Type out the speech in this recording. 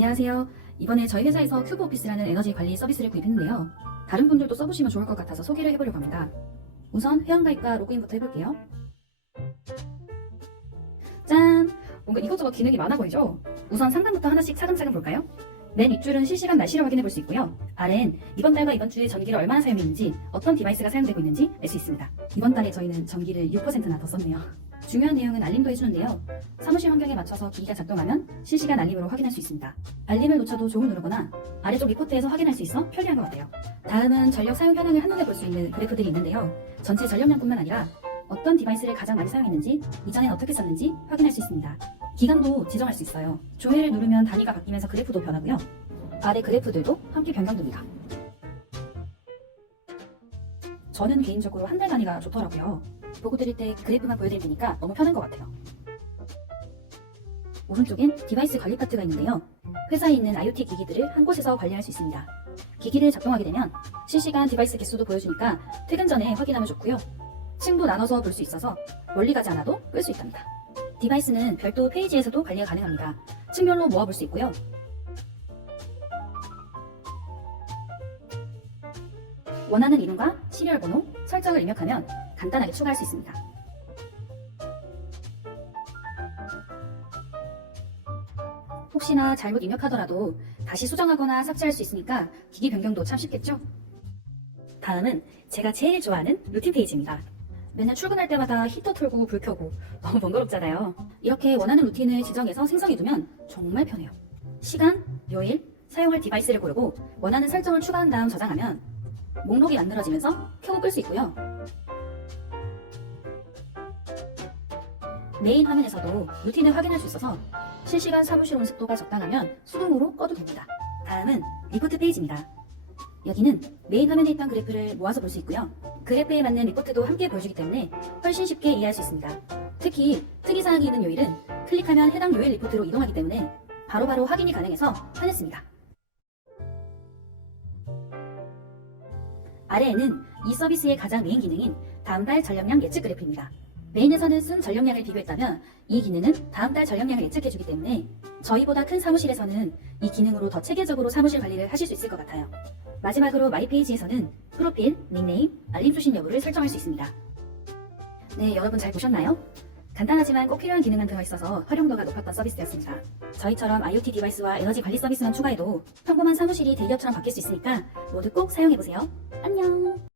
안녕하세요. 이번에 저희 회사에서 큐브 오피스라는 에너지 관리 서비스를 구입했는데요. 다른 분들도 써보시면 좋을 것 같아서 소개를 해보려고 합니다. 우선 회원가입과 로그인부터 해볼게요. 짠! 뭔가 이것저것 기능이 많아 보이죠? 우선 상단부터 하나씩 차근차근 볼까요? 맨 윗줄은 실시간 날씨를 확인해 볼 수 있고요. 아래는 이번 달과 이번 주에 전기를 얼마나 사용했는지, 어떤 디바이스가 사용되고 있는지 알 수 있습니다. 이번 달에 저희는 전기를 6%나 더 썼네요. 중요한 내용은 알림도 해주는데요. 사무실 환경에 맞춰서 기기가 작동하면 실시간 알림으로 확인할 수 있습니다. 알림을 놓쳐도 종을 누르거나 아래쪽 리포트에서 확인할 수 있어 편리한 것 같아요. 다음은 전력 사용 현황을 한눈에 볼 수 있는 그래프들이 있는데요. 전체 전력량뿐만 아니라 어떤 디바이스를 가장 많이 사용했는지, 이전엔 어떻게 썼는지 확인할 수 있습니다. 기간도 지정할 수 있어요. 조회를 누르면 단위가 바뀌면서 그래프도 변하고요. 아래 그래프들도 함께 변경됩니다. 저는 개인적으로 한 달 단위가 좋더라고요. 보고 드릴 때 그래프만 보여드릴 테니까 너무 편한 것 같아요. 오른쪽엔 디바이스 관리 파트가 있는데요. 회사에 있는 IoT 기기들을 한 곳에서 관리할 수 있습니다. 기기를 작동하게 되면 실시간 디바이스 개수도 보여주니까 퇴근 전에 확인하면 좋고요. 층도 나눠서 볼 수 있어서 멀리 가지 않아도 끌 수 있답니다. 디바이스는 별도 페이지에서도 관리가 가능합니다. 층별로 모아볼 수 있고요. 원하는 이름과 시리얼 번호, 설정을 입력하면 간단하게 추가할 수 있습니다. 혹시나 잘못 입력하더라도 다시 수정하거나 삭제할 수 있으니까 기기 변경도 참 쉽겠죠? 다음은 제가 제일 좋아하는 루틴 페이지입니다. 맨날 출근할 때마다 히터 틀고 불 켜고 너무 번거롭잖아요. 이렇게 원하는 루틴을 지정해서 생성해두면 정말 편해요. 시간, 요일, 사용할 디바이스를 고르고 원하는 설정을 추가한 다음 저장하면 목록이 만들어지면서 켜고 끌 수 있고요. 메인 화면에서도 루틴을 확인할 수 있어서 실시간 사무실 온습도가 적당하면 수동으로 꺼도 됩니다. 다음은 리포트 페이지입니다. 여기는 메인 화면에 있던 그래프를 모아서 볼 수 있고요. 그래프에 맞는 리포트도 함께 보여주기 때문에 훨씬 쉽게 이해할 수 있습니다. 특히 특이사항이 있는 요일은 클릭하면 해당 요일 리포트로 이동하기 때문에 바로바로 확인이 가능해서 편했습니다. 아래에는 이 서비스의 가장 메인 기능인 다음 달 전력량 예측 그래프입니다. 메인에서는 쓴 전력량을 비교했다면 이 기능은 다음 달 전력량을 예측해주기 때문에 저희보다 큰 사무실에서는 이 기능으로 더 체계적으로 사무실 관리를 하실 수 있을 것 같아요. 마지막으로 마이 페이지에서는 프로필, 닉네임, 알림 수신 여부를 설정할 수 있습니다. 네, 여러분 잘 보셨나요? 간단하지만 꼭 필요한 기능만 들어있어서 활용도가 높았던 서비스였습니다. 저희처럼 IoT 디바이스와 에너지 관리 서비스만 추가해도 평범한 사무실이 대기업처럼 바뀔 수 있으니까 모두 꼭 사용해보세요. 안녕!